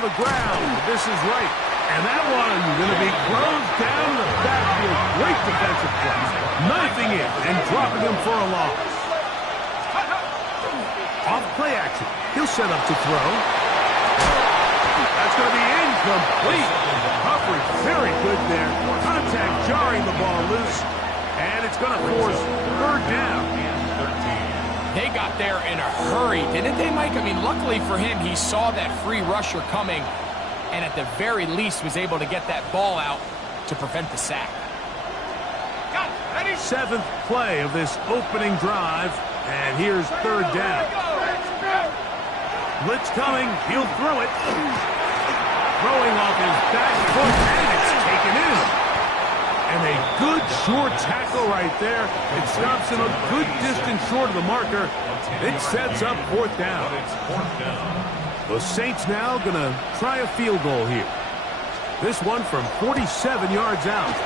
on the ground. This is right. And that one going to be closed down in the backfield. Great defensive play. Knifing it and dropping him for a loss. Off play action. He'll set up to throw. That's going to be incomplete. Coverage very good there. Contact jarring the ball loose. And it's going to force third down. They got there in a hurry, didn't they, Mike? I mean, luckily for him, he saw that free rusher coming and at the very least was able to get that ball out to prevent the sack. Seventh play of this opening drive, and here's third down. Blitz coming. He'll throw it. Throwing off his back foot, and it's taken in. And a good short tackle right there. It stops him a good distance short of the marker. It sets up fourth down. The Saints now going to try a field goal here. This one from 47 yards out.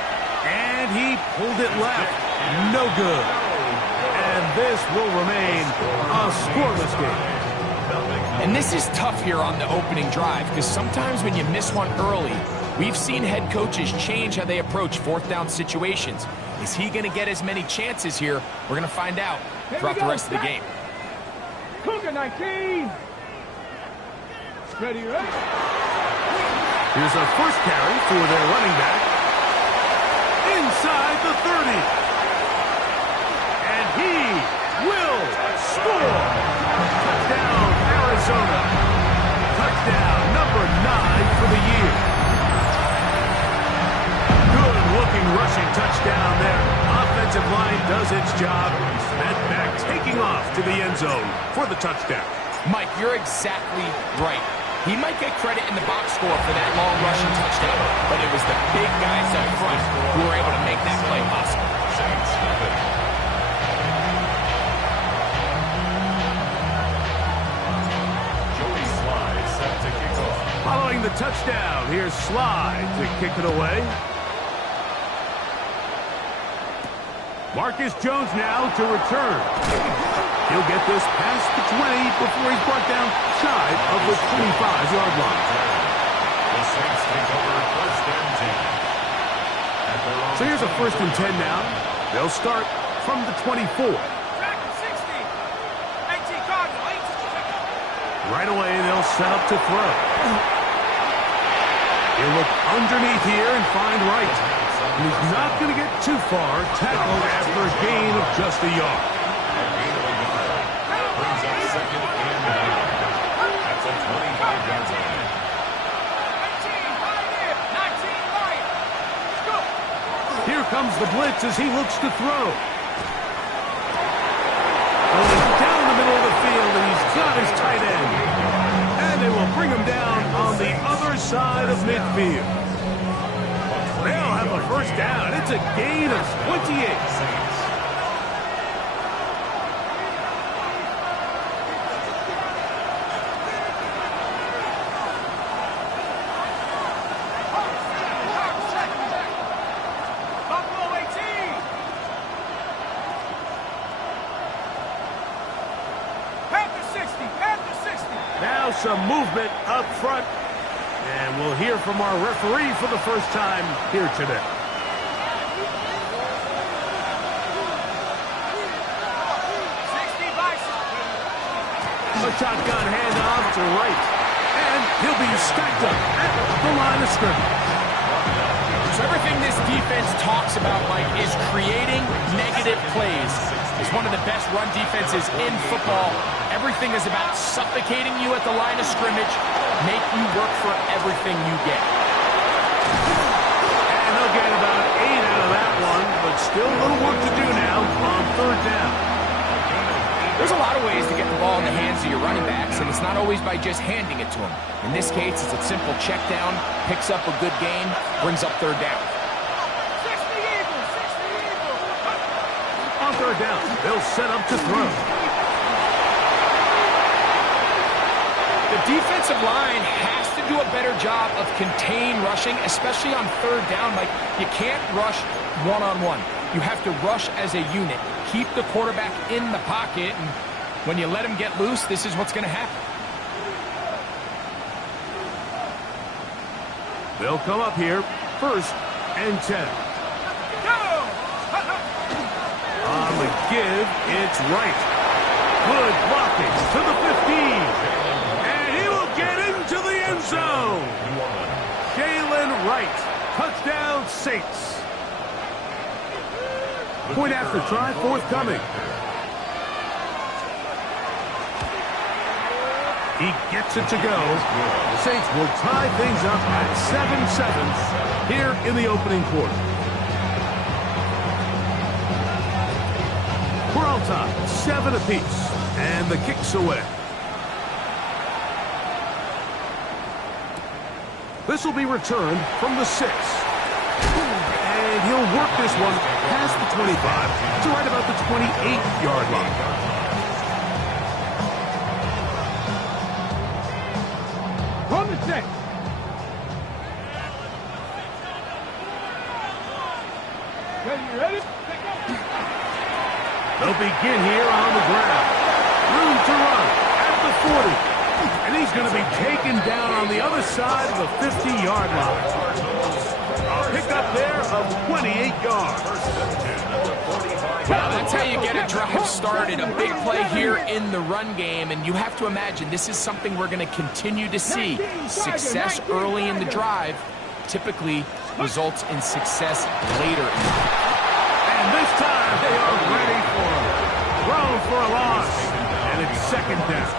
And he pulled it left. No good. And this will remain a scoreless game. And this is tough here on the opening drive because sometimes when you miss one early, we've seen head coaches change how they approach fourth down situations. Is he going to get as many chances here? We're going to find out throughout the rest of the game. Cougar 19. Ready, right? Here's a first carry for their running back. Inside the 30. And he will score. Touchdown, Arizona. Touchdown number 9 for the year. Good-looking rushing touchdown there. Offensive line does its job. That back taking off to the end zone for the touchdown. Mike, you're exactly right. He might get credit in the box score for that long rushing touchdown, but it was the big guys up front who were able to make that play possible. Following the touchdown, here's Slide to kick it away. Marcus Jones now to return. He'll get this past the 20 before he's brought down shy of the 25-yard line. So here's a 1st and 10 now. They'll start from the 24. Right away, they'll set up to throw. He'll look underneath here and find Wright. He's not going to get too far, tackled after a gain of just a yard. Here comes the blitz as he looks to throw. Going down the middle of the field, and he's got his tight end. And they will bring him down on the other side of midfield. They'll have a first down. It's a gain of 28. Now some movement up front. And we'll hear from our referee for the first time here today. A shotgun handoff to Wright. And he'll be stacked up at the line of scrimmage. So everything this defense talks about, Mike, is creating negative plays. It's one of the best run defenses in football. Everything is about suffocating you at the line of scrimmage, make you work for everything you get. And they'll get about 8 out of that one, but still a little work to do now on third down. There's a lot of ways to get the ball in the hands of your running backs, and it's not always by just handing it to them. In this case, it's a simple check down, picks up a good gain, brings up third down. On third down, they'll set up to throw. The defensive line has to do a better job of contain rushing, especially on third down. Like, you can't rush one-on-one. You have to rush as a unit. Keep the quarterback in the pocket, and when you let him get loose, this is what's going to happen. They'll come up here, 1st and 10. On the give, it's right. Good blocking to the 15. And he will get into the end zone. Jalen Wright, touchdown Saints. Point after try forthcoming. He gets it to go. The Saints will tie things up at 7-7 here in the opening quarter. We're all tied, 7 apiece, and the kick's away. This will be returned from the 6. And he'll work this one past the 25 to right about the 28-yard line. From the 6. Ready? They'll begin here on the ground. Room to run at the 40. And he's going to be taken down on the other side of the 50-yard line. A pickup there of 28 yards. Well, that's how you get a drive started. A big play here in the run game. And you have to imagine this is something we're going to continue to see. Success early in the drive typically results in success later. And this time they are ready for him. Thrown for a loss. And it's 2nd down.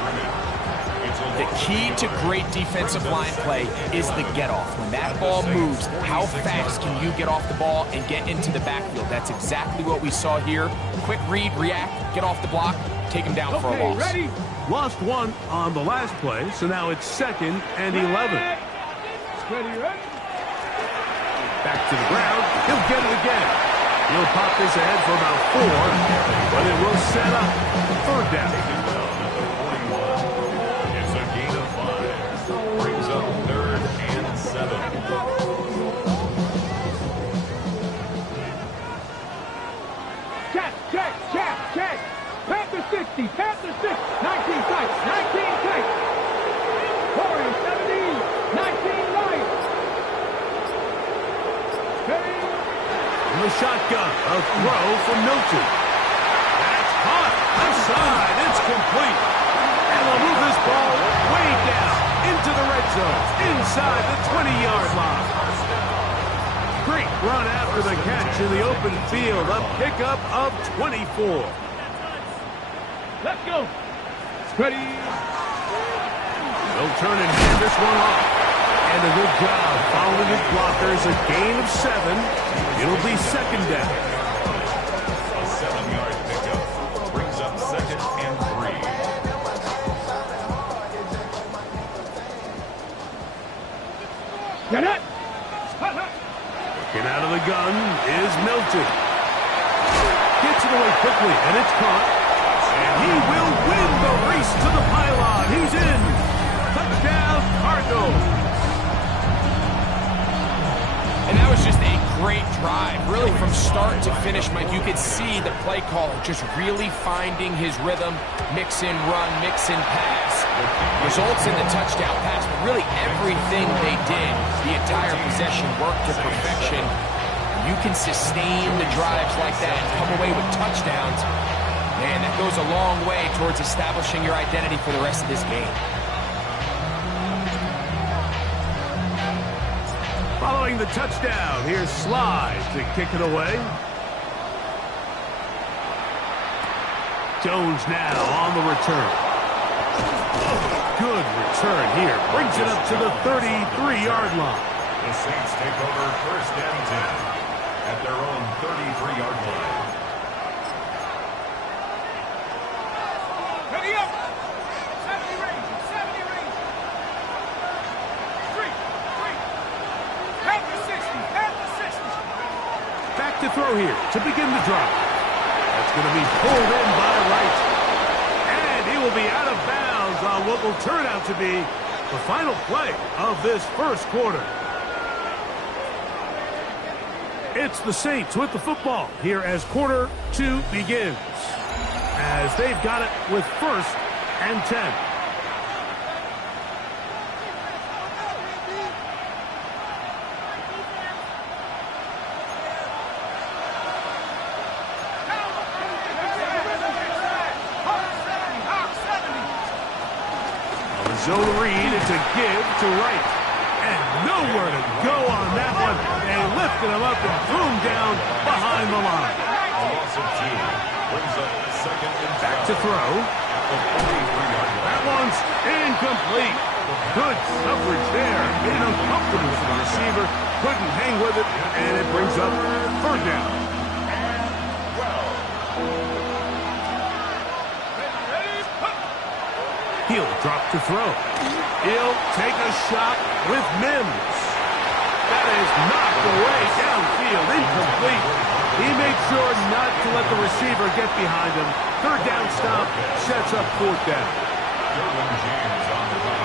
The key to great defensive line play is the get-off. When that ball moves, how fast can you get off the ball and get into the backfield? That's exactly what we saw here. Quick read, react, get off the block, take him down for a loss. Ready? Lost 1 on the last play, so now it's 2nd and 11. Ready? Back to the ground. He'll get it again. He'll pop this ahead for about 4, but it will set up 3rd down. Check. Panther 60, Panther 6, 19 tight, 19 tight. Warrior 17, 19 right. From the shotgun, a throw from Milton. That's caught. Outside, it's complete. And they'll move this ball way down into the red zone, inside the 20-yard line. Great run after the catch in the open field. A pickup of 24. Let's go. Ready. They'll turn and hand this one off. And a good job following his blockers. A gain of 7. It'll be 2nd down. A 7-yard pickup brings up 2nd and 3. Get it. Looking out of the gun is Milton. Gets it away quickly, and it's caught. And he will win the race to the pylon. He's in. Touchdown, Cardinals. And that was just a great drive. Really, from start to finish, Mike, you could see the play caller just really finding his rhythm. Mix in run, mix in pass. Results in the touchdown pass. But really, everything they did, the entire possession worked to perfection. You can sustain the drives like that and come away with touchdowns. Man, that goes a long way towards establishing your identity for the rest of this game. Following the touchdown, here's Slide to kick it away. Jones now on the return. Good return here. Brings it up to the 33-yard line. The Saints take over 1st and 10 at their own 33-yard line. Ready up. 70 range. 70 range. 3. Panther 60. Back to throw here to begin the drive. That's going to be pulled in by Wright. And he will be out of bounds on what will turn out to be the final play of this 1st quarter. It's the Saints with the football here as quarter 2 begins. As they've got it with 1st and 10. zone read. It's a give to right. And nowhere to go on that one. They lifted him up and threw him down behind the line. A loss of 2 brings up second and Back to throw. That one's incomplete. Good coverage there. Made it uncomfortable for the receiver. Couldn't hang with it, and it brings up third down. He'll drop to throw. He'll take a shot with Mims. That is knocked away downfield, incomplete. He made sure not to let the receiver get behind him. Third down stop sets up fourth down. Derwin James on the run.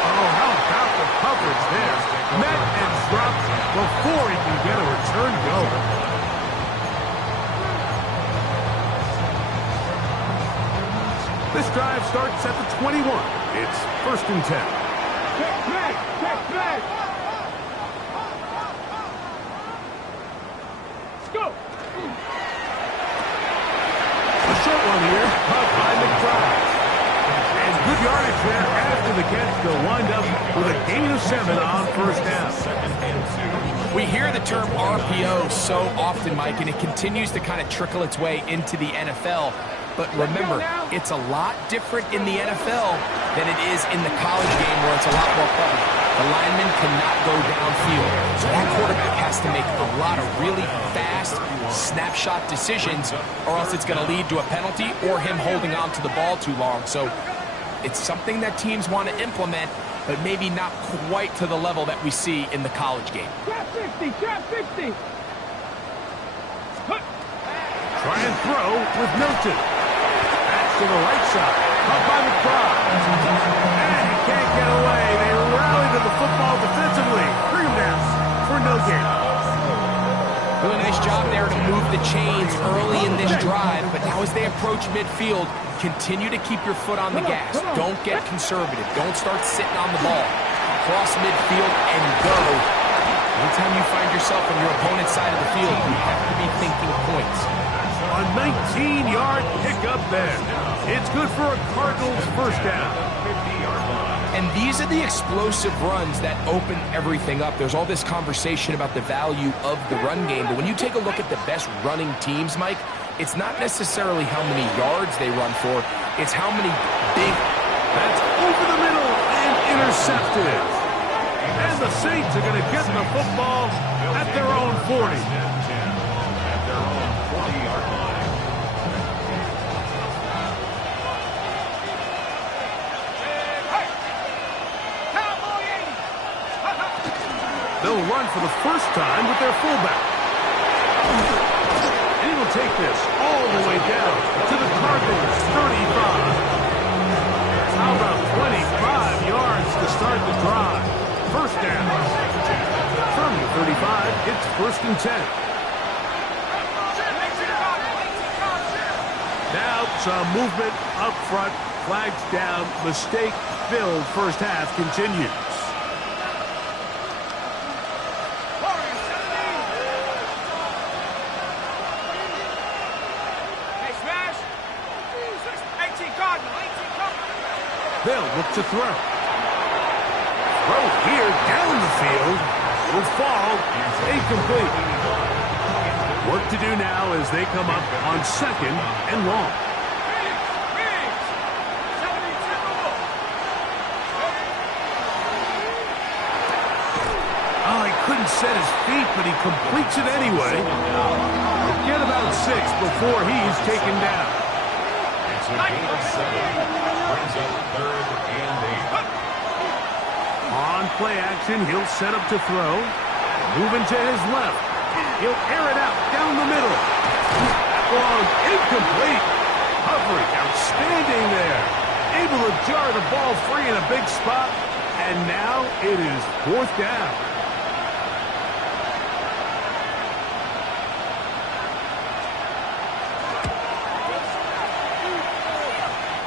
Oh, how about the coverage there? Met and dropped before he can get a return going. This drive starts at the 21. It's first and 10. Check back. Check back. Let's go. A short one here, caught by McBride. And good yardage there after the catch. They'll wind up with a gain of 7 on first down. We hear the term RPO so often, Mike, and it continues to kind of trickle its way into the NFL. But remember, it's a lot different in the NFL than it is in the college game where it's a lot more prevalent. The lineman cannot go downfield. So that quarterback has to make a lot of really fast snapshot decisions, or else it's going to lead to a penalty or him holding on to the ball too long. So it's something that teams want to implement, but maybe not quite to the level that we see in the college game. Trap 60. Trap 60. Try and throw with Milton. That's to the right side. Caught by McBride. And he can't get away. They rally to the football defensively. Bring him down for no gain. Really nice job there to move the chains early in this drive, but now as they approach midfield, continue to keep your foot on the gas. Don't get conservative. Don't start sitting on the ball. Cross midfield and go. Anytime you find yourself on your opponent's side of the field, you have to be thinking points. A 19-yard pickup there. It's good for a Cardinals first down. And these are the explosive runs that open everything up. There's all this conversation about the value of the run game, but when you take a look at the best running teams, Mike, it's not necessarily how many yards they run for, it's how many big... That's over the middle and intercepted. And the Saints are going to get the football at their own 40. At their own 40-yard line. They'll run for the first time with their fullback. And he will take this all the way down to the Cardinals' 35. How about 25 yards to start the drive? First down. From the 35, it's first and 10. Now some movement up front. Flags down. Mistake-filled first half continues. They'll look to throw. Throw here down the field. Will fall. Incomplete. Work to do now as they come up on second and long. Oh, he couldn't set his feet, but he completes it anyway. Get about 6 before he's taken down. It's a gain of 7. Brings up third and 8. On play action, he'll set up to throw. Moving to his left. He'll air it out down the middle. Long, incomplete. Coverage, outstanding there. Able to jar the ball free in a big spot. And now it is fourth down.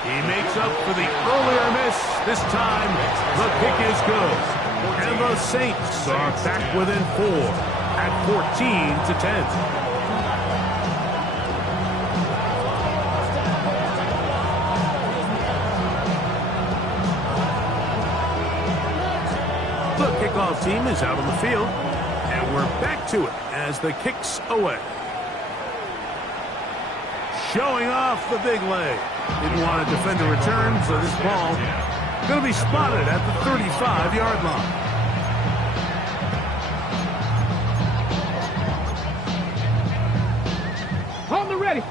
He makes up for the earlier miss. This time, the kick is good. And the Saints are back within 4 at 14-10. The kickoff team is out on the field, and we're back to it as the kick's away. Showing off the big leg. Didn't want to defend a return, so this ball going to be spotted at the 35-yard line. On the ready.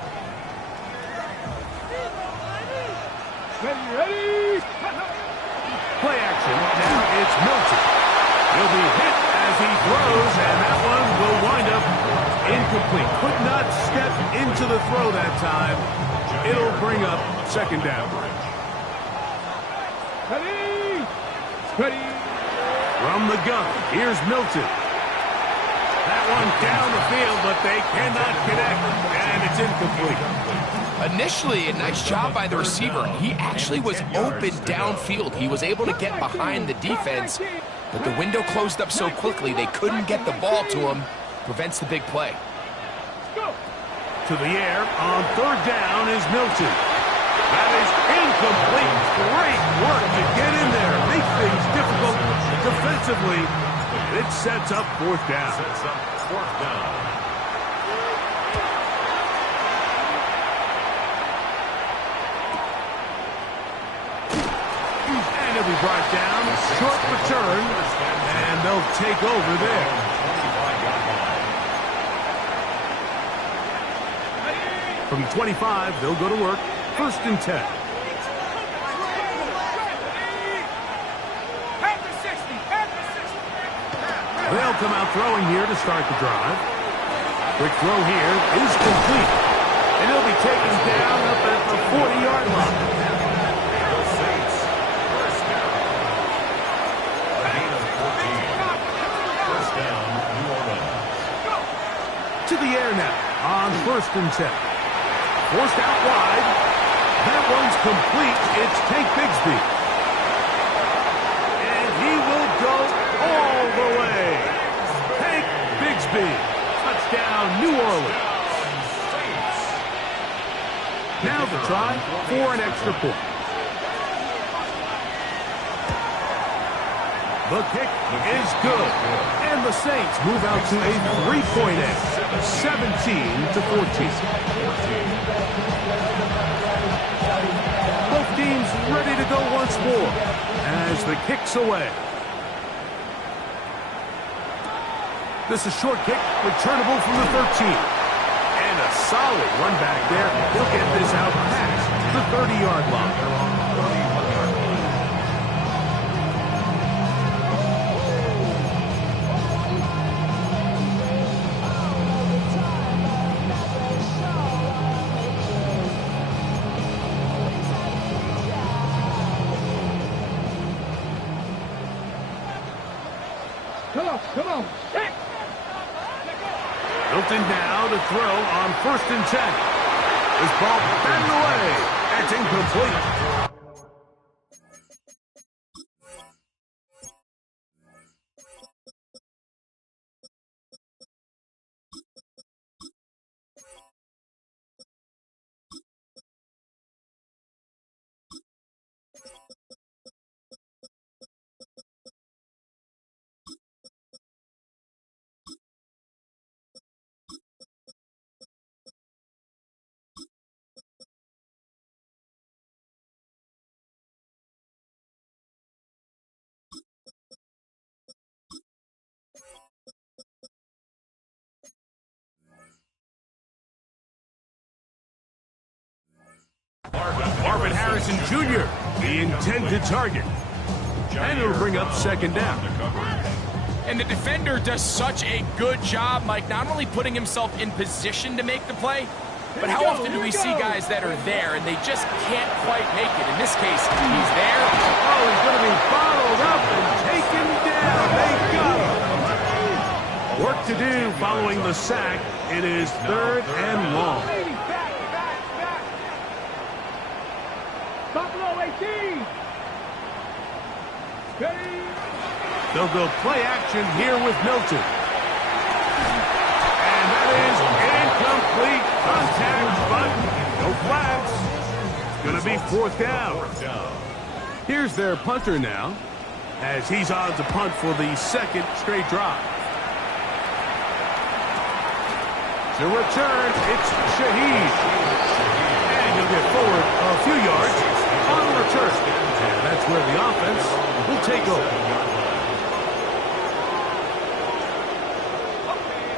Ready. Play action. Now it's Milton. He'll be hit as he throws, and that one will wind up incomplete. Could not step into the throw that time. It'll bring up second down. Ready. From the gun, here's Milton. That one down the field, but they cannot connect, and it's incomplete. Initially, a nice job by the receiver. He actually was open downfield. He was able to get behind the defense, but the window closed up so quickly they couldn't get the ball to him. Prevents the big play. To the air on third down is Milton. That is incomplete. Great work to get in there. Make things difficult defensively. It sets up fourth down. And he'll be brought down. Short return. And they'll take over there. From 25, they'll go to work. First and 10. They'll come out throwing here to start the drive. Quick throw here is complete. And he'll be taken down up at the 40-yard line. To the air now on first and 10. Forced out wide. That one's complete. It's Tank Bigsby. And he will go all the way. Tank Bigsby. Touchdown, New Orleans. Now the try for an extra point. The kick is good. And the Saints move out to a 3-point edge. 17-14. Both teams ready to go once more as the kick's away. This is short kick, returnable from the 13. And a solid run back there. He'll get this out past the 30-yard line. Come on. Milton now to throw on first and 10. This ball batted away. That's incomplete. Marvin Harrison Jr., the intended target. And it'll bring up second down. And the defender does such a good job, Mike, not only putting himself in position to make the play, but how often do we see guys that are there and they just can't quite make it? In this case, he's there. Oh, he's going to be bottled up and taken down. They got him. Work to do following the sack. It is third and long. Buffalo 18. Ready. They'll go play action here with Milton. And that is incomplete contact, but no flags. It's going to be fourth down. Here's their punter now, as he's on to punt for the second straight drive. To return, it's Shaheed. And he'll get forward a few yards on the return. And that's where the offense will take over.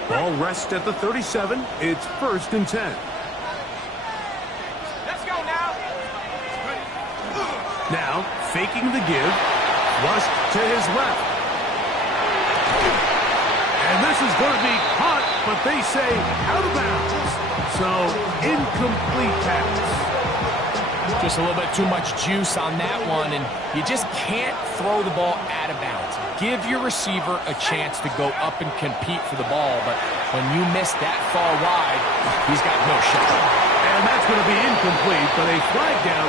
Ball rests at the 37. It's 1st and 10. Let's go now. Now, faking the give, flushed to his left. And this is going to be caught, but they say out of bounds. So, incomplete pass. Just a little bit too much juice on that one, and you just can't throw the ball out of bounds. Give your receiver a chance to go up and compete for the ball, but when you miss that far wide, he's got no shot. And that's going to be incomplete, but a flag down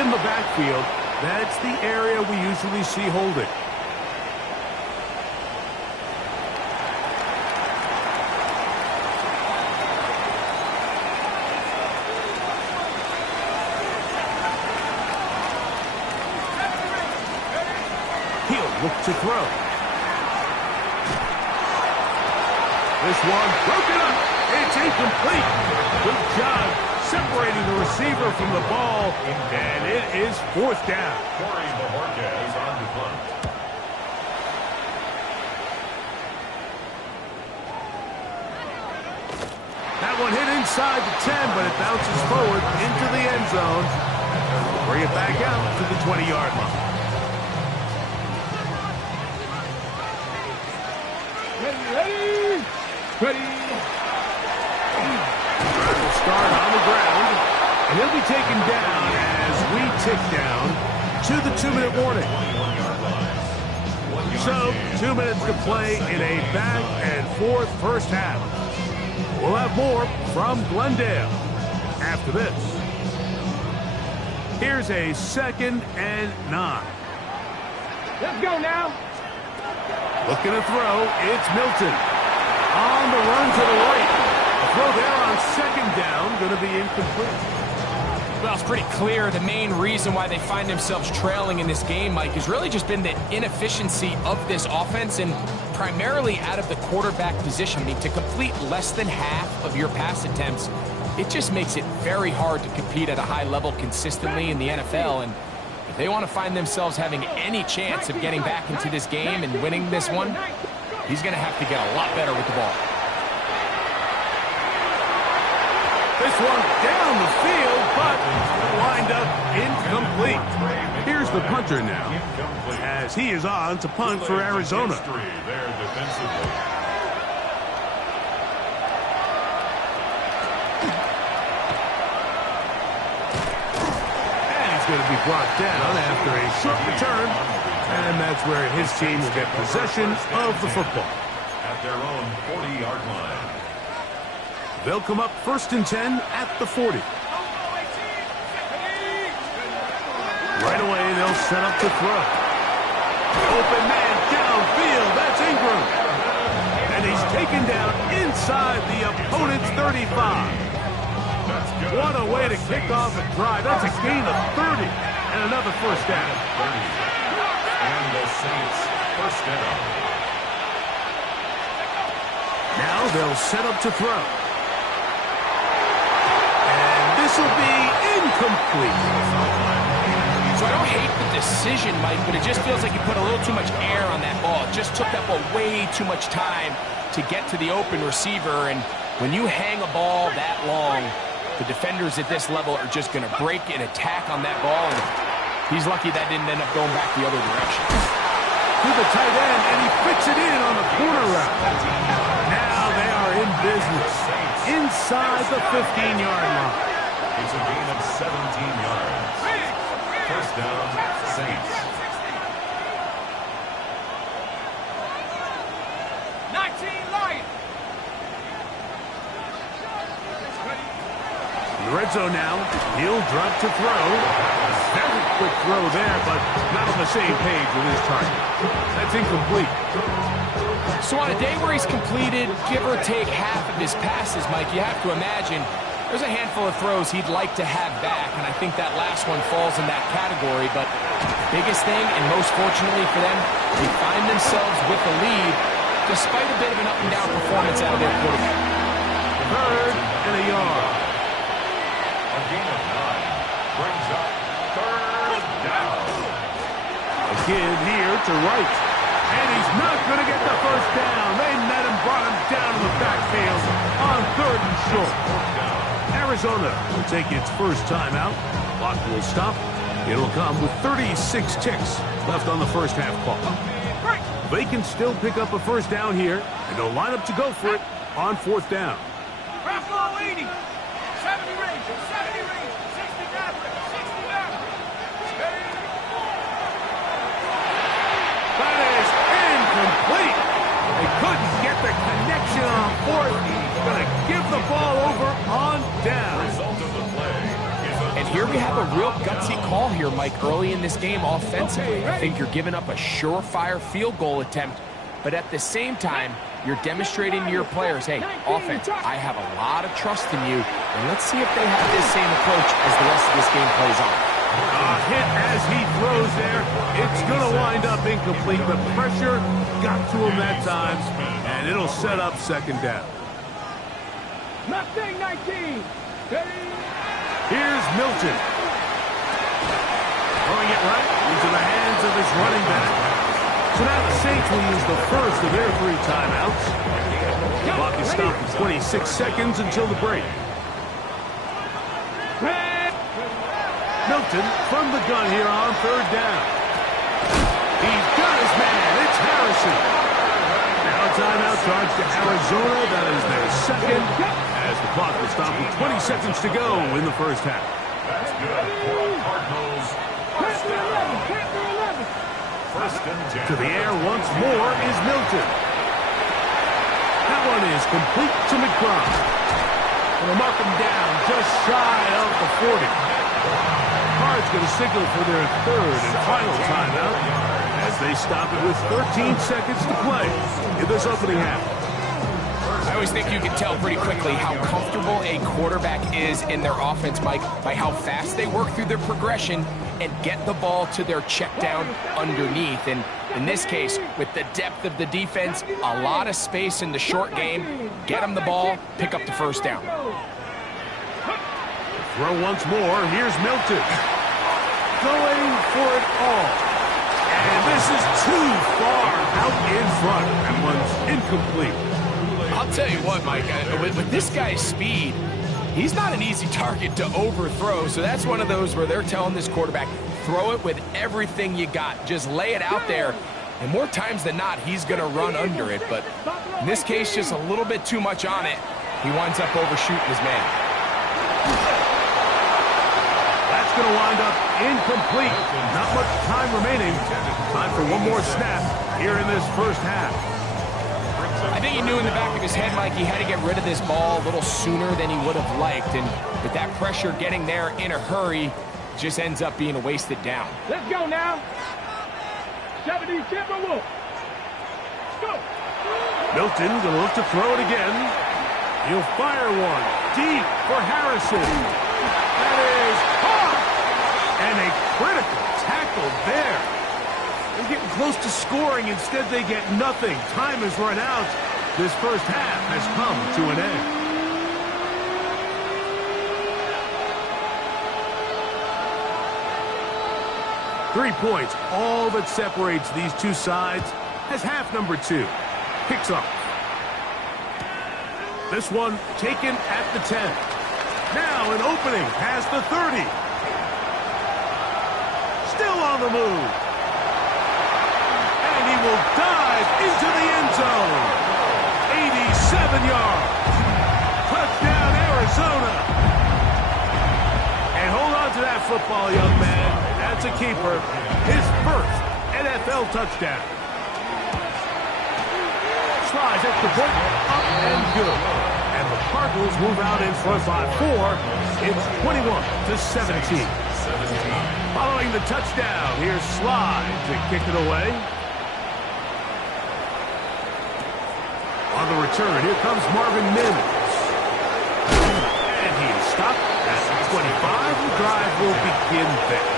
in the backfield. That's the area we usually see holding. Look to throw. This one broken up. It's incomplete. Good job separating the receiver from the ball, and it is fourth down. Corey Bojorquez on the punt. That one hit inside the 10, but it bounces forward into the end zone. Bring it back out to the 20-yard line. Ready. Will start on the ground, and he'll be taken down as we tick down to the 2-minute warning. So, 2 minutes to play in a back-and-forth first half. We'll have more from Glendale after this. Here's a 2nd and 9. Let's go now. Looking to throw, it's Milton. On the run to the right. A throw there on 2nd down, going to be incomplete. Well, it's pretty clear the main reason why they find themselves trailing in this game, Mike, has really just been the inefficiency of this offense and primarily out of the quarterback position. I mean, to complete less than half of your pass attempts, it just makes it very hard to compete at a high level consistently in the NFL. And if they want to find themselves having any chance of getting back into this game and winning this one, he's going to have to get a lot better with the ball. This one down the field, but lined up incomplete. Here's the punter now, as he is on to punt for Arizona. There defensively. And he's going to be brought down after a short return. And that's where his team will get possession of the football. At their own 40-yard line. They'll come up 1st and 10 at the 40. Right away, they'll set up to throw. Open man downfield. That's Ingram. And he's taken down inside the opponent's 35. What a way to kick off a drive. That's a gain of 30 and another first down. And the Saints first down. Now they'll set up to throw. And this will be incomplete. So I don't hate the decision, Mike, but it just feels like you put a little too much air on that ball. It just took that ball way too much time to get to the open receiver. And when you hang a ball that long, the defenders at this level are just going to break and attack on that ball. And he's lucky that didn't end up going back the other direction. To the tight end, and he fits it in on the corner route. Now they are in business inside the 15-yard line. It's a gain of 17 yards. First down, Saints. 19 light. In the red zone now, he'll drop to throw. Very quick throw there, but not on the same page with his target. That's incomplete. So on a day where he's completed, give or take half of his passes, Mike, you have to imagine there's a handful of throws he'd like to have back, and I think that last one falls in that category. But the biggest thing, and most fortunately for them, they find themselves with the lead despite a bit of an up-and-down performance out of their quarterback. 3rd and a yard. A gain of 9 brings up 3rd down. Again here to right. And he's not going to get the first down. They met him, brought him down to the backfield on 3rd and short. Arizona will take its first timeout. Clock will stop. It'll come with 36 ticks left on the first half clock. They can still pick up a first down here, and they'll line up to go for it on 4th down. Raffle 80. 70 range. 70 range. 60 down. 60 down. That is incomplete. They couldn't get the connection on 4th. Going to give the ball over on down. Result of the play is a And here we have a real gutsy call here, Mike, early in this game offensively. I think you're giving up a surefire field goal attempt, but at the same time, you're demonstrating to your players, hey, offense, I have a lot of trust in you, and let's see if they have this same approach as the rest of this game plays on. Hit as he throws there. It's going to wind up incomplete. The pressure got to him that time, and it'll set up 2nd down. Mustang 19. Here's Milton. Throwing it right into the hands of his running back. So now the Saints will use the first of their 3 timeouts. The clock is stopped at 26 seconds until the break. Milton from the gun here on 3rd down. He's got his man. It's Harrison. Now a timeout charge to Arizona. That is their 2nd. As the clock will stop with 20 seconds to go in the first half. That's good for the Cardinals. First down. 1st and 10. To the air once more is Milton. That one is complete to McBride. Going to mark him down just shy of the 40. Card's going to signal for their 3rd and final timeout as they stop it with 13 seconds to play in this opening half. I always think you can tell pretty quickly how comfortable a quarterback is in their offense, Mike, by how fast they work through their progression and get the ball to their check down underneath. And in this case, with the depth of the defense, a lot of space in the short game, get them the ball, pick up the first down. Throw once more. Here's Milton. Going for it all. And this is too far out in front. That one's incomplete. I'll tell you what, Mike, with this guy's speed, he's not an easy target to overthrow. So that's one of those where they're telling this quarterback, throw it with everything you got. Just lay it out there. And more times than not, he's going to run under it. But in this case, just a little bit too much on it. He winds up overshooting his man. That's going to wind up incomplete. Not much time remaining. Time for one more snap here in this first half. I think he knew in the back of his head, Mike, he had to get rid of this ball a little sooner than he would have liked. And with that pressure getting there in a hurry, just ends up being a wasted down. Let's go now. 70 Timberwolves. Go. Milton going to look to throw it again. He'll fire one deep for Harrison. That is caught. And a critical tackle there. They're getting close to scoring. Instead, they get nothing. Time has run out. This first half has come to an end. Three points, all that separates these two sides as half number 2 kicks off. This one taken at the 10. Now an opening past the 30. Still on the move. And he will dive into the end zone. 87 yards. Touchdown, Arizona. And hold on to that football, young man. That's a keeper. His first NFL touchdown. Tries at the point, up and good. And the Cardinals move out in front by 4. It's 21-17. Following the touchdown, here's Slide to kick it away. On the return, here comes Marvin Mims. And he is stopped at the 25. The drive will begin there.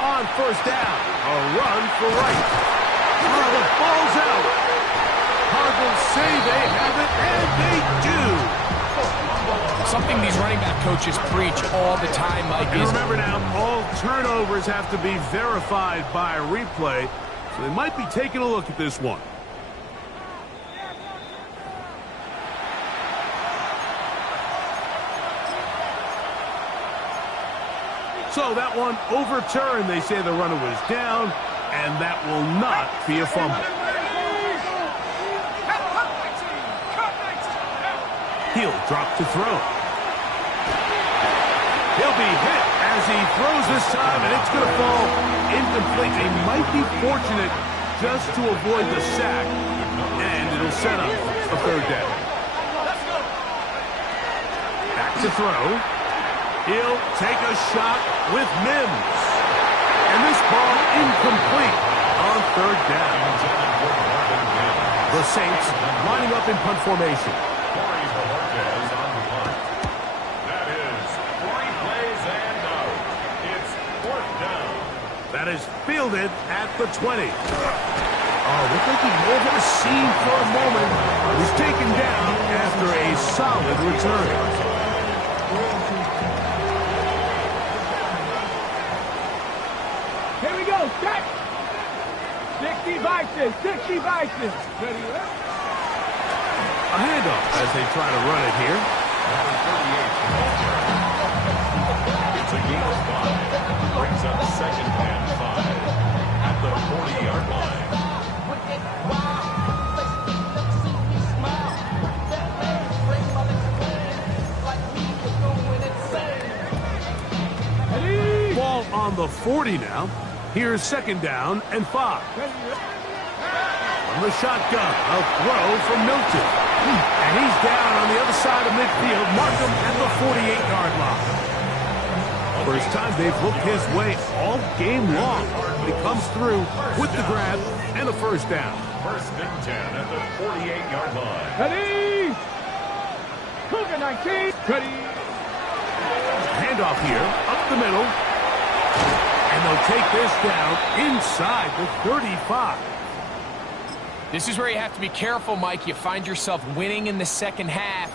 On first down, a run for right. Oh, the ball's out. Cardinals say they have it, and they do. Something these running back coaches preach all the time, Mike, And is... remember now, all turnovers have to be verified by a replay, so they might be taking a look at this one. So that one overturned. They say the runner was down, and that will not be a fumble. He'll drop to throw. He'll be hit as he throws this time, and it's going to fall incomplete. They might be fortunate just to avoid the sack, and it'll set up a third down. Back to throw. He'll take a shot with Mims. And this ball incomplete on third down. The Saints lining up in punt formation. That is 3 plays and out. It's 4th down. That is fielded at the 20. Oh, looked like he may have seen for a moment. He's taken down after a solid return. Here we go, set! 60 vices, 60 vices. Ready, A handoff as they try to run it here. Number 38. It's a gain of 5. Brings up 2nd and 5 at the 40-yard line. Ball on the 40 now. Here's 2nd down and 5. From the shotgun, a throw from Milton. And he's down on the other side of midfield. Mark him at the 48-yard line. First time they've looked his way all game long. He comes through with the grab and a first down. 1st and 10 at the 48-yard line. Ready! Cougar 19. Ready! Handoff here, up the middle. And they'll take this down inside the 35. This is where you have to be careful, Mike. You find yourself winning in the second half.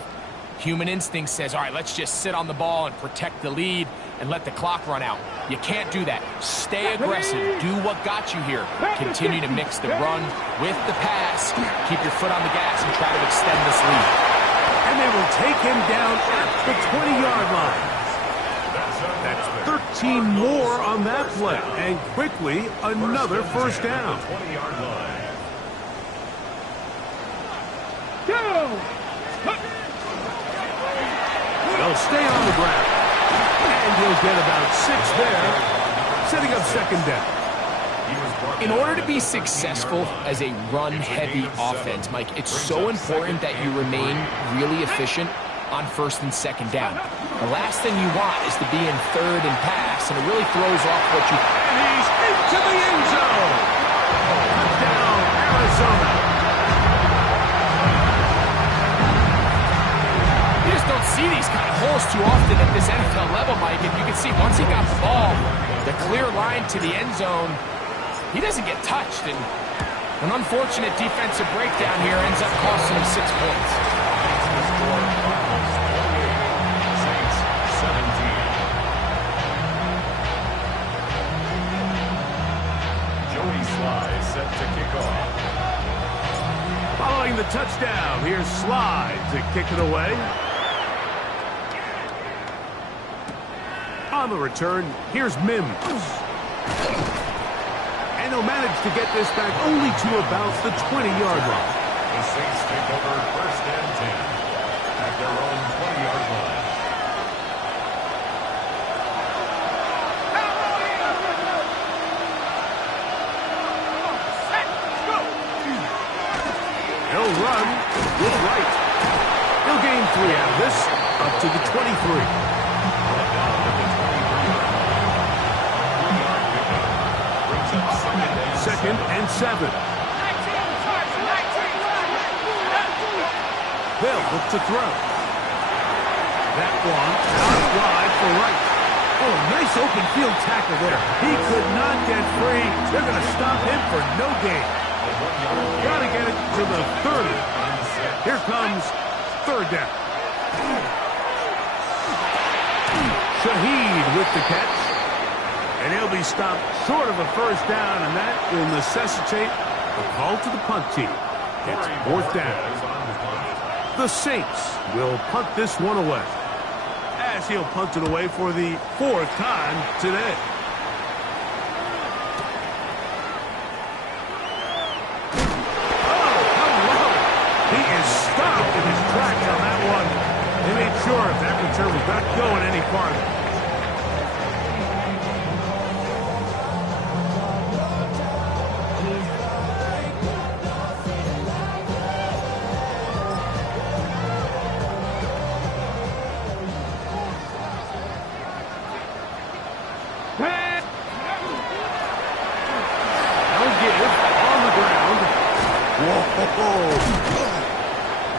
Human instinct says, all right, let's just sit on the ball and protect the lead and let the clock run out. You can't do that. Stay aggressive. Do what got you here. Continue to mix the run with the pass. Keep your foot on the gas and try to extend this lead. And they will take him down at the 20-yard line. That's 13 more on that play. And quickly, another first down. 20-yard line. They'll stay on the ground. And he'll get about 6 there, setting up 2nd down. In order to be successful as a run-heavy offense, Mike, it's so important that you remain really efficient on 1st and 2nd down. The last thing you want is to be in 3rd and pass, and it really throws off what you... And he's into the end zone. Touchdown, Arizona. You just don't see these kind of holes too often at this NFL level, Mike. And you can see once he got the ball, the clear line to the end zone, he doesn't get touched. And an unfortunate defensive breakdown here ends up costing him 6 points. Saints 17. Joey Sly set to kick off. Following the touchdown, here's Slide to kick it away. On the return, here's Mims. And he'll manage to get this back only to about the 20-yard line. The Saints take over 1st and 10 at their own 20-yard line. He'll run with right. He'll gain 3 out of this, up to the 23. Second and 7. They'll look to throw. That one out wide for right. Oh, nice open field tackle there. He could not get free. They're going to stop him for no gain. Got to get it to the 30. Here comes 3rd down. Shaheed with the catch. And he'll be stopped short of a 1st down, and that will necessitate a call to the punt team. It's 4th down. The Saints will punt this one away, as he'll punt it away for the 4th time today. Oh, hello. He is stopped in his tracks on that one. They made sure that return was not going any farther.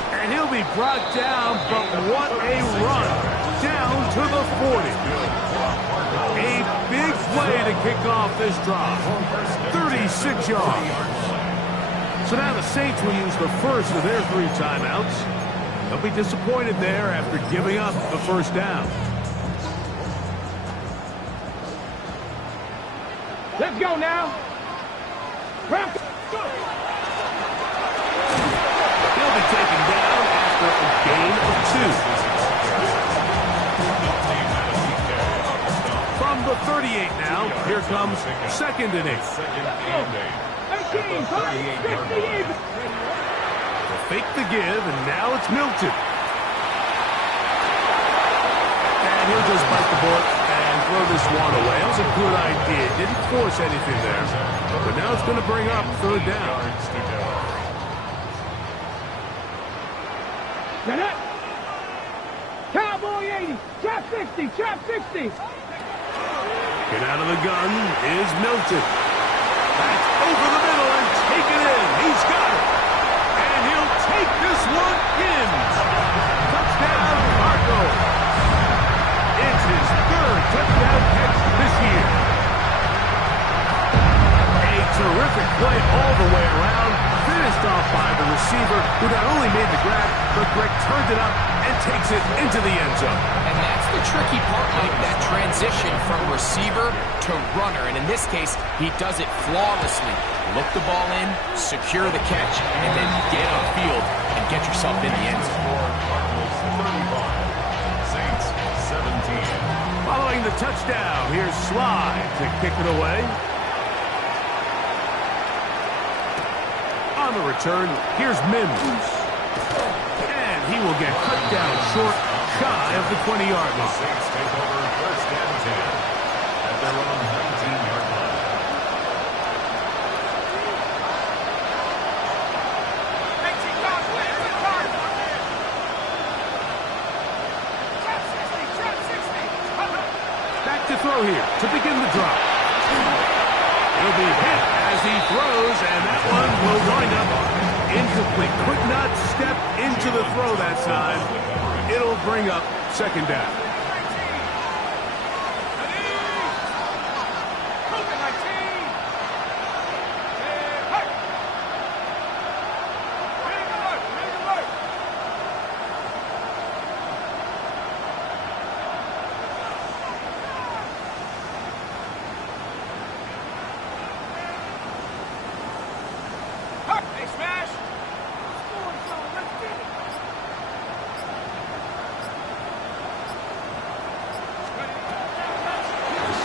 And he'll be brought down, but what a run down to the 40. A big play to kick off this drive. 36 yards. So now the Saints will use the first of their 3 timeouts. They'll be disappointed there after giving up the 1st down. Let's go now. He'll be taken down after a gain of 2. From the 38 now, here comes 2nd and 8. They'll fake the give, and now it's Milton. And he'll just bite the bullet and throw this one away. That was a good idea. Didn't force anything there. But now it's going to bring up 3rd down. Cowboy 80, trap 60, trap 60. Get out of the gun is Milton. That's over the middle and taken in. He's got it. And he'll take this one in. Touchdown, Marco. It's his 3rd touchdown catch this year. A terrific play all the way around. Finished off by the receiver, who not only made the grab, but Greg turned it up and takes it into the end zone. And that's the tricky part, Mike, that transition from receiver to runner. And in this case, he does it flawlessly. Look the ball in, secure the catch, and then get upfield and get yourself in the end zone. Saints 17. Following the touchdown, here's Sly to kick it away. On the return, here's Mims. And he will get cut down short, shy of the 20-yard line. Saints take over 1st and 10 at their own 19-yard line. Back to throw here to begin the drop. He'll be hit as he throws, and that one will wind up incomplete. Could not step into the throw that time. It'll bring up 2nd down.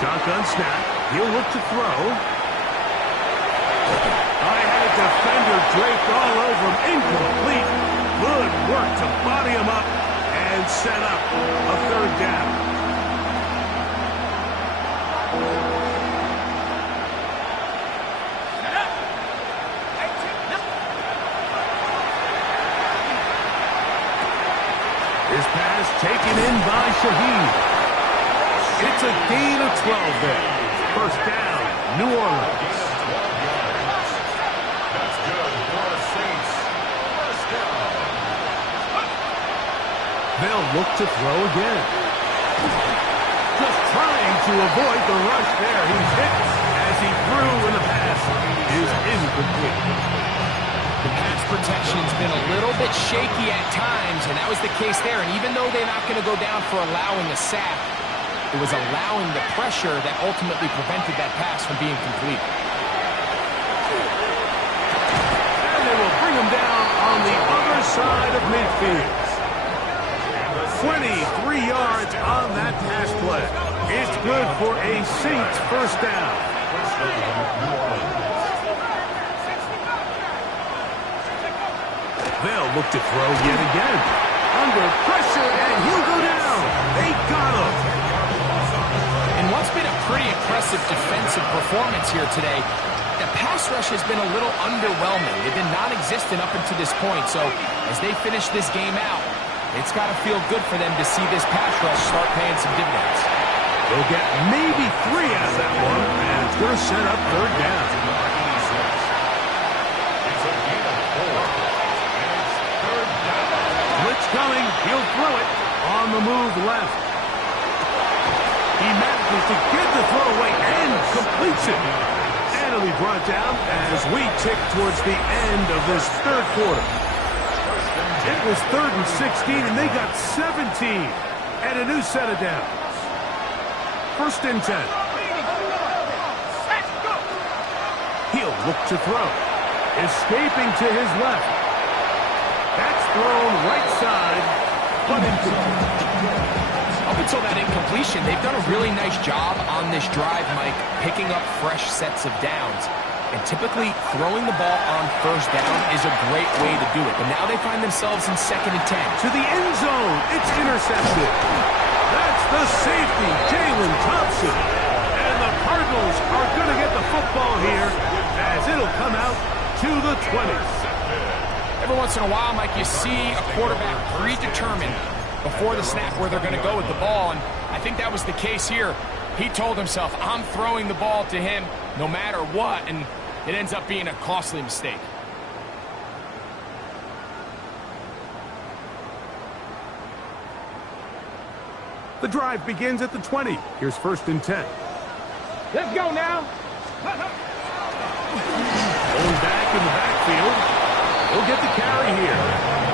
Shotgun snap. He'll look to throw. defender draped all over him. Incomplete. Good work to body him up and set up a third down. His pass taken in by Shaheed. It's a gain of 12 there. First down, New Orleans. That's good for the Saints. First down. They'll look to throw again. Just trying to avoid the rush there. He's hit as he threw, and the pass is incomplete. The pass protection's been a little bit shaky at times, and that was the case there. And even though they're not going to go down for allowing a sack, it was allowing the pressure that ultimately prevented that pass from being complete. And they will bring him down on the other side of midfield. 23 yards on that pass play. It's good for a Saints first down. They'll look to throw yet again. Under pressure, and he'll go down. They got him. In what's been a pretty impressive defensive performance here today, the pass rush has been a little underwhelming. They've been non-existent up until this point, so as they finish this game out, it's got to feel good for them to see this pass rush start paying some dividends. They'll get maybe 3 out of that one, and it's going to set up third down. Blitz coming. He'll throw it on the move left. He manages to get the throw away and completes it. And he'll be brought down as we tick towards the end of this third quarter. It was 3rd and 16, and they got 17 and a new set of downs. 1st and 10. He'll look to throw. Escaping to his left. That's thrown right side, but incomplete. Up until that incompletion, they've done a really nice job on this drive, Mike, picking up fresh sets of downs. And typically, throwing the ball on first down is a great way to do it. But now they find themselves in 2nd and 10. To the end zone. It's intercepted. That's the safety, Jalen Thompson. And the Cardinals are going to get the football here as it'll come out to the 20. Every once in a while, Mike, you see a quarterback predetermined before the snap where they're going to go with the ball, and I think that was the case here. He told himself, I'm throwing the ball to him no matter what, and it ends up being a costly mistake. The drive begins at the 20. Here's 1st and 10. Let's go now. Going back in the backfield. He'll get the carry here.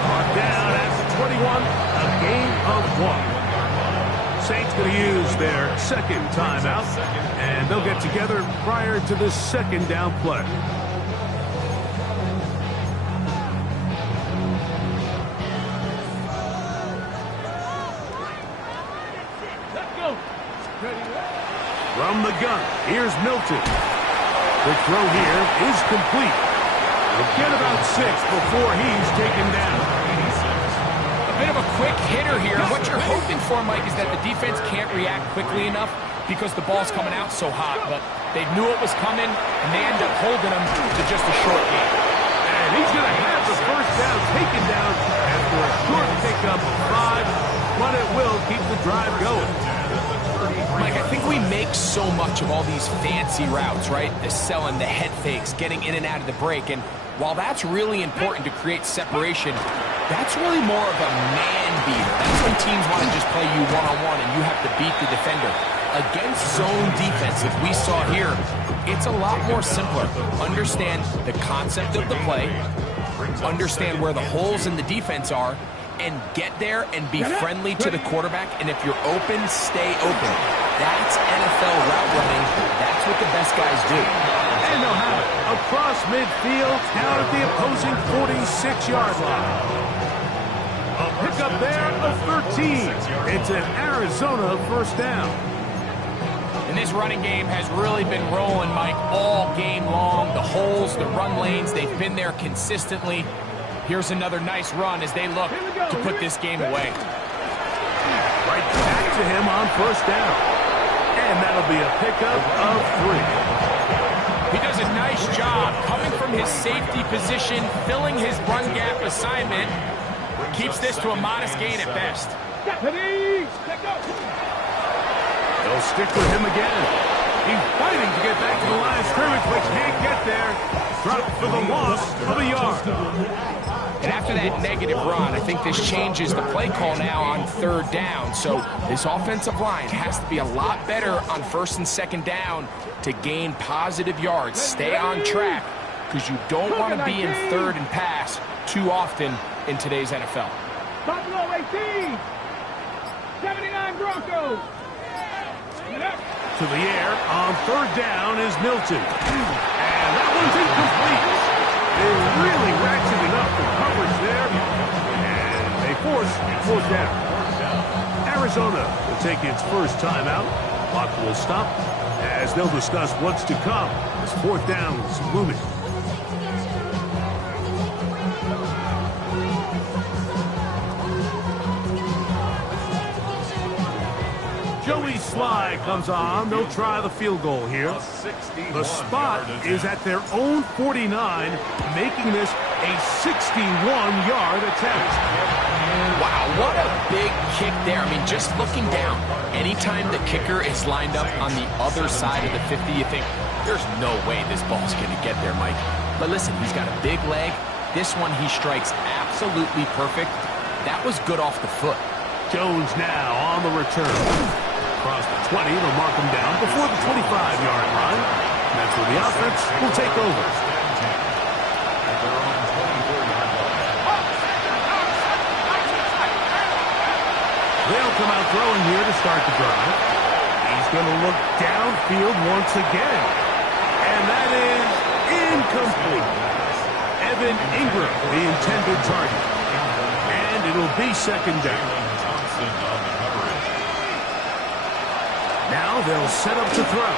Brought down at the 21, a gain of 1. Saints going to use their 2nd timeout, and they'll get together prior to this 2nd down play. Let's go. From the gun, here's Milton. The throw here is complete. He'll get about 6 before he's taken down. A bit of a quick hitter here. What you're hoping for, Mike, is that the defense can't react quickly enough because the ball's coming out so hot. But they knew it was coming, and they end up holding him to just a short gain. And he's going to have the first down taken down after a short pickup of 5, but it will keep the drive going. Mike, I think we make so much of all these fancy routes, right? The selling, the head fakes, getting in and out of the break. And while that's really important to create separation, that's really more of a man beater. That's when teams want to just play you one-on-one and you have to beat the defender. Against zone defense, as we saw here, it's a lot more simpler. Understand the concept of the play, understand where the holes in the defense are, and get there and be friendly to the quarterback. And if you're open, stay open. That's NFL route running. That's what the best guys do. And they'll have it across midfield, down at the opposing 46-yard line. A pickup there of 13. It's an Arizona first down. And this running game has really been rolling, Mike, all game long. The holes, the run lanes, they've been there consistently. Here's another nice run as they look to put this game away. Right back to him on first down. And that'll be a pickup of 3. He does a nice job coming from his safety position, filling his run gap assignment. Keeps this to a modest gain at best. They'll stick with him again. He's fighting to get back to the line of scrimmage, but can't get there. Dropped for the loss of a yard. And after that negative run, I think this changes the play call now on third down. So this offensive line has to be a lot better on first and second down to gain positive yards. Stay on track because you don't want to be in third and pass too often in today's NFL. Buffalo 18. 79 Broncos. To the air on third down is Milton. And that one's incomplete. They really ratcheted up the coverage there. And they force fourth down. Arizona will take its first timeout. Clock will stop as they'll discuss what's to come as fourth down is looming. Joey Sly comes on. They'll try the field goal here. The spot is at their own 49, making this a 61-yard attempt. Wow, what a big kick there. I mean, just looking down, anytime the kicker is lined up on the other side of the 50, you think, there's no way this ball's going to get there, Mike. But listen, he's got a big leg. This one he strikes absolutely perfect. That was good off the foot. Jones now on the return. Across the 20, they'll mark him down before the 25-yard line. That's where the offense will take over. They'll come out throwing here to start the drive. He's going to look downfield once again. And that is incomplete. Evan Ingram, the intended target. And it'll be second down. Now they'll set up to throw.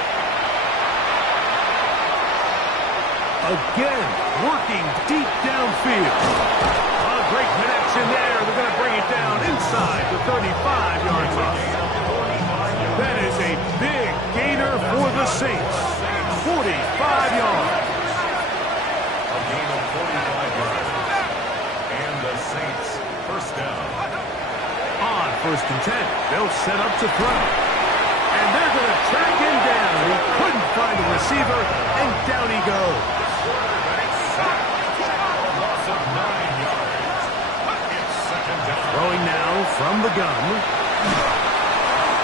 Again, working deep downfield. A great connection there. They're going to bring it down inside the 35-yard line. That is a big gainer for the Saints. 45 yards. A gain of 45 yards. And the Saints first down. On first and 10, they'll set up to throw. And they're going to track him down. He couldn't find a receiver, and down he goes. Loss of 9 yards. It's second down. Throwing now from the gun.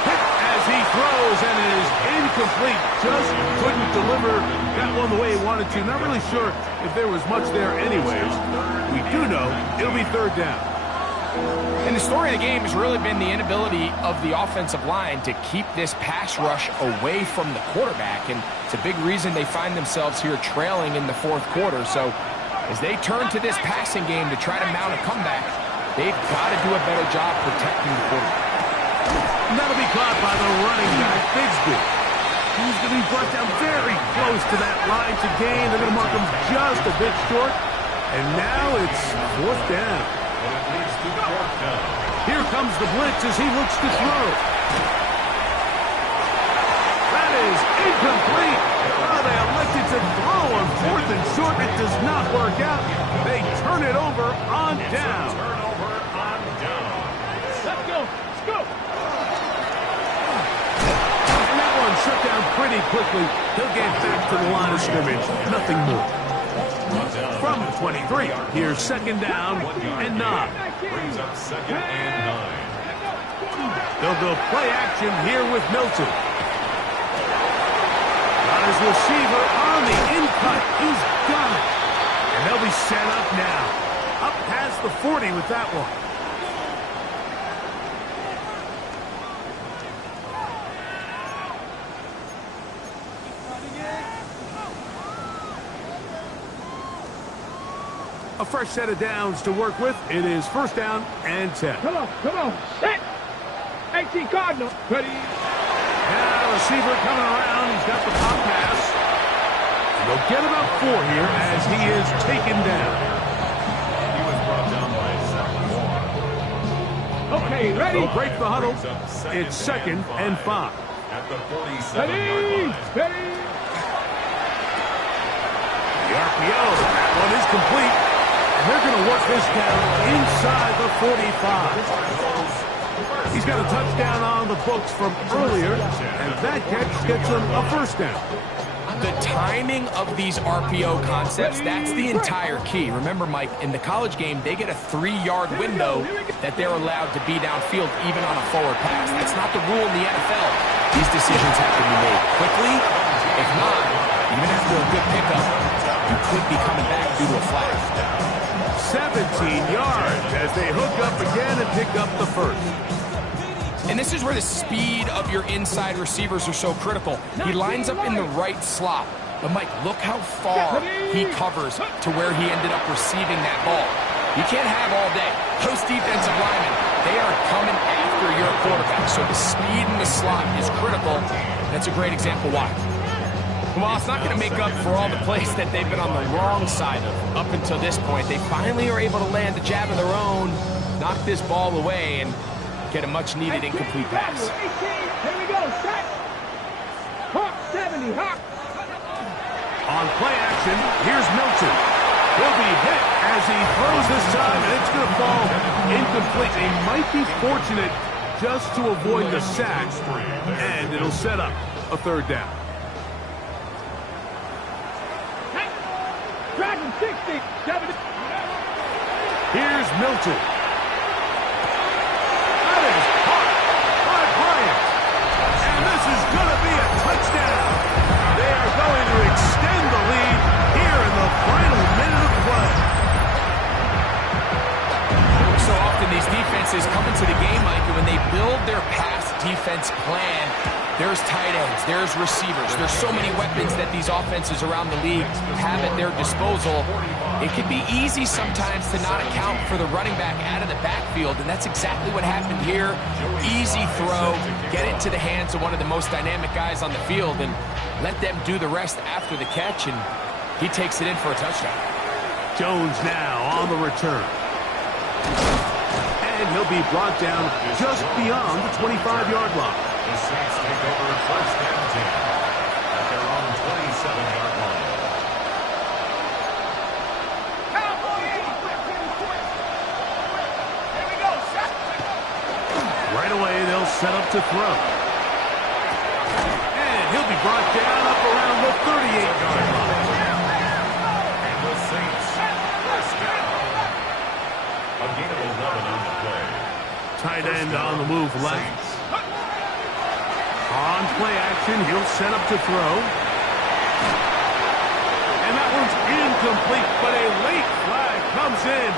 Hit as he throws and is incomplete. Just couldn't deliver that one the way he wanted to. Not really sure if there was much there anyways. We do know it'll be third down. And the story of the game has really been the inability of the offensive line to keep this pass rush away from the quarterback. And it's a big reason they find themselves here trailing in the fourth quarter. So as they turn to this passing game to try to mount a comeback, they've got to do a better job protecting the quarterback. And that'll be caught by the running back, Bigsby. He's going to be brought down very close to that line to gain. They're going to mark him just a bit short. And now it's fourth down. Here comes the blitz as he looks to throw. That is incomplete. Oh, they elected to throw on fourth and short. It does not work out. They turn it over on down. Turnover on down. Let's go. Let's go. And that one shut down pretty quickly. He'll get back to the line of scrimmage. Nothing more. From 23, here's second down and 9. Brings up second and 9. They'll go play action here with Milton. Got his receiver on the in-cut. He's got it. And they'll be set up now. Up past the 40 with that one. A fresh set of downs to work with. It is first down and 10. Come on. Set. 18 Cardinal. Ready. Now receiver coming around. He's got the pop pass. They'll get about 4 here as he is taken down. He was brought down by Zach Moore. Okay, ready? They'll break the huddle. It's 2nd and 5. At the 47-yard line. Ready? The RPO, that one is complete. And they're going to work this down inside the 45. He's got a touchdown on the books from earlier, and that catch gets him a first down. The timing of these RPO concepts, that's the entire key. Remember, Mike, in the college game, they get a 3-yard window that they're allowed to be downfield even on a forward pass. That's not the rule in the NFL. These decisions have to be made quickly. If not, even after a good pickup, you could be coming back due to a flag. 17 yards as they hook up again and pick up the first. And this is where the speed of your inside receivers are so critical. He lines up in the right slot. But, Mike, look how far he covers to where he ended up receiving that ball. You can't have all day. Those defensive linemen, they are coming after your quarterback. So the speed in the slot is critical. That's a great example why. Well, it's not going to make up for all the plays that they've been on the wrong side of up until this point. They finally are able to land a jab of their own, knock this ball away, and get a much-needed incomplete pass. 18, here we go, set. Hawk 70, Hawk. On play action, here's Milton. He'll be hit as he throws this time, and it's going to fall incomplete. They might be fortunate just to avoid the sack, and it'll set up a 3rd down. Dragon 60, 70. Here's Milton. That is caught by Bryant. And this is going to be a touchdown. They are going to extend the lead here in the final minute of play. So often these defenses come into the game, Mike, and when they build their pass defense plan, there's tight ends, there's receivers, there's so many weapons that these offenses around the league have at their disposal. It can be easy sometimes to not account for the running back out of the backfield, and that's exactly what happened here. Easy throw, get it to the hands of one of the most dynamic guys on the field, and let them do the rest after the catch, and he takes it in for a touchdown. Jones now on the return. And he'll be brought down just beyond the 25-yard line. The Saints take over 1st and 10 at their own 27-yard line. Here we go, set. Right away, they'll set up to throw. And he'll be brought down up around the 38-yard line. And the Saints, 1st down. A gain of 11 on the play. Tight end on the move left. On play action, he'll set up to throw. And that one's incomplete, but a late flag comes in.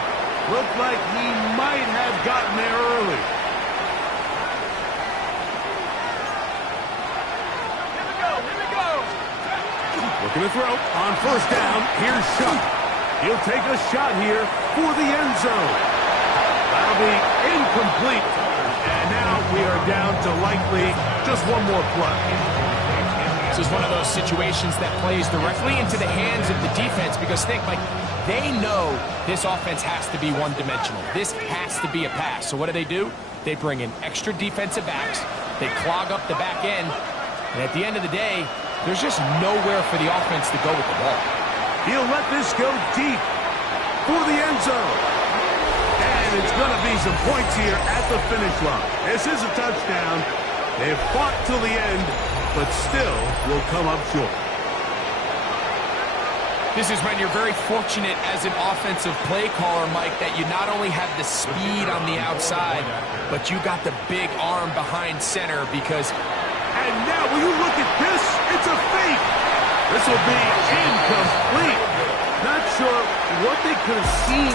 Looked like he might have gotten there early. Here we go. Looking to throw on 1st down. Here's Shuck. He'll take a shot here for the end zone. That'll be incomplete. And now we are down to likely just one more play. This is one of those situations that plays directly into the hands of the defense because think, like, they know this offense has to be one-dimensional. This has to be a pass. So what do? They bring in extra defensive backs. They clog up the back end. And at the end of the day, there's just nowhere for the offense to go with the ball. He'll let this go deep for the end zone. And it's going to be some points here at the finish line. This is a touchdown. They've fought till the end, but still will come up short. This is when you're very fortunate as an offensive play caller, Mike, that you not only have the speed on the outside, but you got the big arm behind center because... And now, will you look at this? It's a fake. This will be incomplete. Not sure what they could have seen